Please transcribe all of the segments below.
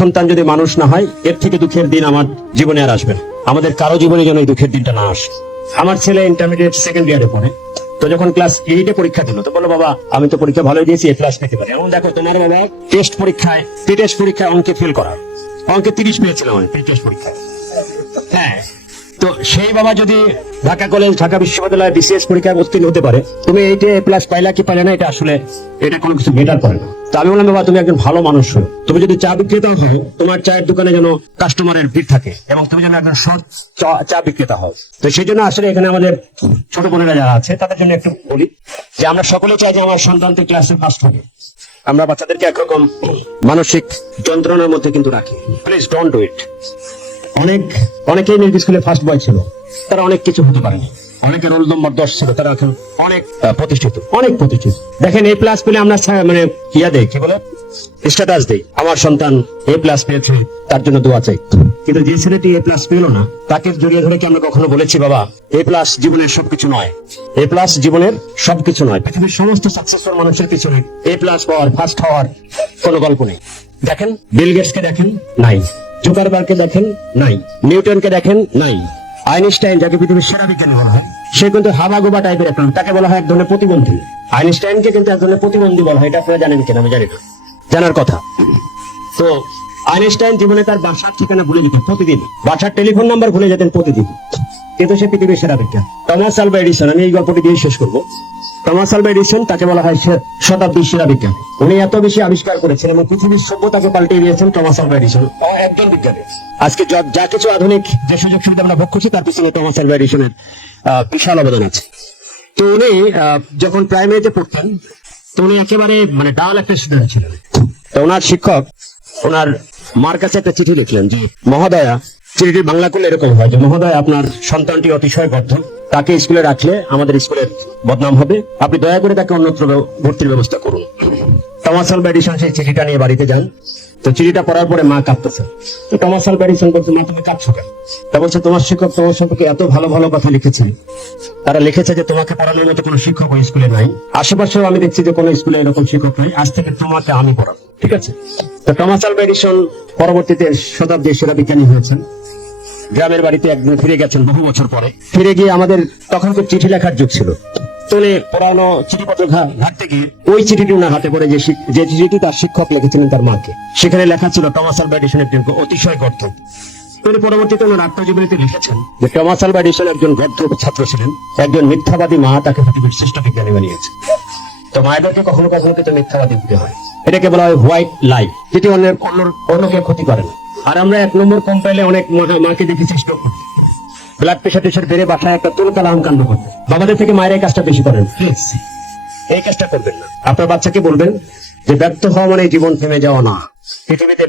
সন্তান যদি মানুষ না হয়, এর থেকে দুঃখের দিন আমার জীবনে আর আসবে না। আমাদের কারো জীবনে যেন এই দুঃখের দিনটা না আসে। আমার ছেলে ইন্টারমিডিয়েট সেকেন্ড ইয়ারে পড়ে, তো যখন ক্লাস 8 এ পরীক্ষা দিল, তো বললো বাবা আমি তো পরীক্ষা ভালো দিয়েছি, এ প্লাস পেতে পারি। এবং দেখো তোমার বাবা টেস্ট পরীক্ষায় টেস্ট পরীক্ষায় অঙ্কে ফেল করা, অঙ্কে 30 পেয়েছিলাম আমি টেস্ট পরীক্ষায়। হ্যাঁ, তো সেই বাবা যদি ঢাকা কলেজ, ঢাকা বিশ্ববিদ্যালয় বিসিএস পরীক্ষায় উত্তীর্ণ হতে পারে, তুমি এইটা এ প্লাস পাইলা কি পাইলে না, এটা আসলে এটা কোনো কিছু বেটার করে না। তো আমি বললাম বাবা তুমি একজন ভালো মানুষ হো, তুমি যদি চা বিক্রেতা হও, তোমার চায়ের দোকানে যেন কাস্টমারের ভিড় থাকে এবং তুমি যেন একজন সৎ চা বিক্রেতা হও। তো সেই জন্য আসলে এখানে আমাদের ছোট বোনেরা যারা আছে তাদের জন্য একটু বলি যে আমরা সকলে চাই যে আমার সন্তানকে ক্লাসে ফার্স্ট হবে। আমরা বাচ্চাদেরকে একরকম মানসিক যন্ত্রণার মধ্যে কিন্তু রাখি। Please don't do it. অনেকেই নিজ স্কুলে ফার্স্ট বয় ছিল, তারা অনেক কিছু হতে পারেনি। অনেকের রোল নম্বর 10 ছিল, তারা এখন অনেক প্রতিষ্ঠিত। দেখেন এ প্লাস পেলে আমরা মানে দেই, কি বলে, স্ট্যাটাস দেই, আমার সন্তান এ প্লাস পেয়েছে, তার জন্য দোয়া চাই। কিন্তু যে ছেলেটি এ প্লাস পেল না, তাকে জড়িয়ে ধরে কি আমরা কখনো বলেছি বাবা এ প্লাস জীবনের সবকিছু নয়? এ প্লাস জীবনের সবকিছু নয়। পৃথিবীর সমস্ত সাকসেসফুল মানুষের পিছনে এ প্লাস পাওয়ার, ফার্স্ট হওয়ার কোনো গল্প নেই। দেখেন বিল গেটসকে দেখেন, নাই। জুকারবার্গকে দেখেন, নাই। নিউটনকে দেখেন, নাই। আইনস্টাইন, যাকে পৃথিবীর সেরা বিজ্ঞানী বলা হয়, সে কিন্তু হাবাগোবা টাইপের একটা, তাকে বলা হয় এক ধরনের প্রতিবন্ধী। আইনস্টাইনকে কিন্তু এক ধরনের প্রতিবন্ধী বলা হয়, এটা আপনারা জানেন কিনা আমি জানি না, জানার কথা। তো আইনস্টাইন জীবনে তার বাসার ঠিকানা ভুলে যেতেন প্রতিদিন, বাসার টেলিফোন নাম্বার ভুলে যেতেন প্রতিদিন, কিন্তু সে পৃথিবীর সেরা বিজ্ঞানী। টমাস আলভা এডিসন, আমি এই গল্পটি দিয়ে শেষ করবো। টমাস আলভা এডিসন, তাকে বলা হয় শতাব্দীর সেরা বিজ্ঞানী। উনি এত বেশি আবিষ্কার করেছেন এবং পৃথিবীর সভ্যতাকে পাল্টে দিয়েছেন টমাস আলভা এডিসন, একজন বিজ্ঞানী। আজকে যা কিছু আধুনিক যে সুযোগ সুবিধা আমরা ভোগ করছি, তার পিছনে টমাস আলভা এডিসনের বিশাল অবদান আছে। তো উনি যখন প্রাইমারিতে পড়তেন, তো উনি একেবারে মানে ডাল একটা স্টুডেন্ট ছিলেন। তো ওনার শিক্ষক ওনার মার কাছে একটা চিঠি লিখলেন যে মহোদয়া, চিঠিটি বাংলা করলে এরকম হয় যে মহোদয়, আপনার সন্তানটি অতিশয় বদ্ধ, তাকে স্কুলে রাখলে আমাদের স্কুলের বদনাম হবে, আপনি দয়া করে তাকে অন্যত্র ভর্তির ব্যবস্থা করুন। টমাস আলভা এডিসন সেই চিঠিটা নিয়ে বাড়িতে যান। তো চিঠিটা পড়ার পরে মা কাঁদতেছে। তো টমাস আলভা এডিসন বলছে, মা তুমি কাঁদছো কেন? তা বলছে, তোমার শিক্ষক তোমার সম্পর্কে এত ভালো ভালো কথা লিখেছে, তারা লিখেছে যে তোমাকে পড়ানোর মতো কোনো শিক্ষক ওই স্কুলে নাই, আশেপাশেও আমি দেখছি যে কোনো স্কুলে এরকম শিক্ষক নাই, আজ থেকে তোমাকে আমি পড়াবো, ঠিক আছে? তো টমাস আলভা এডিসন পরবর্তীতে শতাব্দীর সেরা বিজ্ঞানী হয়েছেন। গ্রামের বাড়িতে একদিন ফিরে গেছেন বহু বছর পরে। ফিরে গিয়ে আমাদের তখন তো চিঠি লেখার যুগ ছিল, তোলে পড়ানো চিঠিপত্র ঘাটতে গিয়ে ওই চিঠিটি ওনার হাতে পড়ে, যে চিঠিটি তার শিক্ষক লিখেছিলেন তার মাকে। সেখানে লেখা ছিল টমাস আলভা এডিসন একজন অতিশয় গর্ধ। তিনি পরবর্তীতে ওনার আত্মজীবনীতে লিখেছেন যে টমাস আলভা এডিসন একজন গর্ধ ছাত্র ছিলেন, একজন মিথ্যাবাদী মা তাকে পৃথিবীর শ্রেষ্ঠ বিজ্ঞানী বানিয়েছে। তো মায়েদেরকে কখনো কখনো কিন্তু মিথ্যাবাদী দিতে হয়, এটাকে বলা হয় হোয়াইট লাই, যেটি অন্যকে ক্ষতি করে না। আর আমরা 1 নম্বর কম পাইলে অনেক মাকে দেখি চেষ্টা করতে, ব্লাড প্রেশার বেড়ে বাসায় একটা তুলকালাম কাণ্ড করতে। বাবাদের থেকে মায়ের এই কাজটা বেশি করেন, প্লিজ এই কাজটা করবেন না। আপনার বাচ্চাকে বলবেন যে ব্যর্থ হওয়া মানে জীবন থেমে যাওয়া না, পৃথিবীতে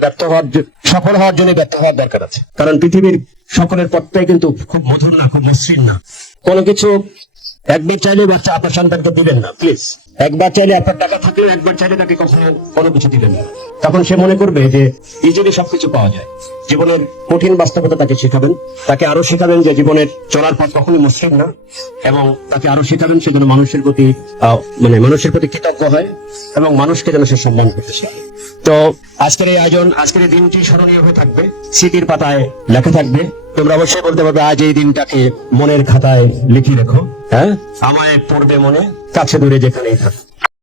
সফল হওয়ার জন্য ব্যর্থ হওয়ার দরকার আছে। কারণ পৃথিবীর সকলের পথটাই কিন্তু খুব মধুর না, খুব মসৃণ না। কোনো কিছু একবার চাইলে বাচ্চা আপনার সন্তানকে দিবেন না, প্লিজ। একবার চাইলে আপনার টাকা থাকলেও একবার চাইলে তাকে কখনো কোনো কিছু দিবেন না। তখন সে মনে করবে যে ইজিলি সবকিছু পাওয়া যায়। জীবনের কঠিন বাস্তবতা তাকে শেখাবেন, তাকে আরো শেখাবেন যে জীবনের চলার পথ কখনোই মসৃণ না, এবং তাকে আরো শেখাবেন সে যেন মানুষের প্রতি কৃতজ্ঞ হয় এবং মানুষকে যেন সে সম্মান করতে শেখে। তো আজকের এই আয়োজন, আজকের এই দিনটি স্মরণীয় হয়ে থাকবে, স্মৃতির পাতায় লেখা থাকবে। তোমরা অবশ্যই বলতে পারবে আজ এই দিনটাকে মনের খাতায় লিখে রেখো, হ্যাঁ, আমায় পড়বে মনে, কাছে দূরে যেখানেই থাক।